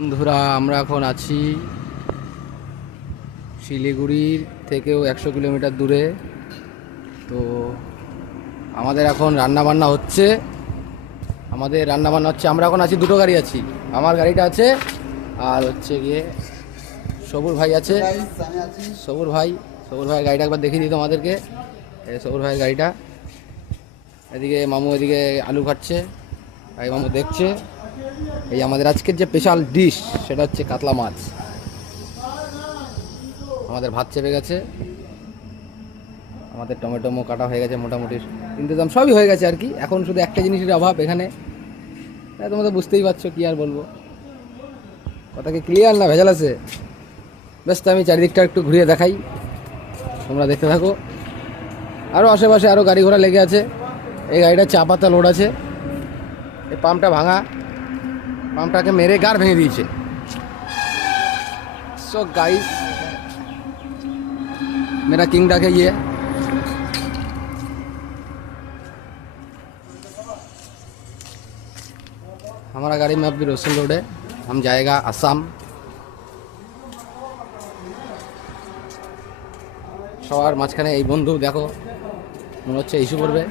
বন্ধুরা, আমরা এখন আছি শিলিগুড়ির থেকেও 100 কিলোমিটার দূরে। তো আমাদের এখন রান্নাবান্না হচ্ছে। আমরা এখন আছি, দুটো গাড়ি আছি। আমার গাড়িটা আছে, আর হচ্ছে গিয়ে সবুর ভাই আছে। সবুর ভাইয়ের গাড়িটা একবার দেখিয়ে দিই তোমাদেরকে। সবুর ভাইয়ের গাড়িটা। এদিকে মামু এদিকে আলু কাটছে, ভাই মামু দেখছে। এই আমাদের আজকের যে স্পেশাল ডিশ, সেটা হচ্ছে কাতলা মাছ। আমাদের ভাত চেপে গেছে, আমাদের টমেটো কাটা হয়ে গেছে, মোটামুটি ইন্তজাম সবই হয়ে গেছে আর কি। এখন শুধু একটা জিনিসের অভাব এখানে, তোমরা তো বুঝতেই পারছো, কি আর বলবো। কথা কি ক্লিয়ার না ভেজাল আছে? ব্যস্ত আমি চারিদিকটা একটু ঘুরিয়ে দেখাই, তোমরা দেখতে থাকো। আরও আশেপাশে আরও গাড়ি ঘোড়া লেগে আছে। এই গাড়িটা চা পাতা লোড আছে। এই পাম্পটা ভাঙা, পাম্পটাকে মেরে গাড় ভেঙে দিয়েছে। सो गाइस, मेरा किंग डक है ये। हमारा गाड़ी में अभी रोशन रोड है, हम जाएगा आसाम। সবার মাঝখানে এই বন্ধু দেখো, মনে হচ্ছে ইস্যু করবে।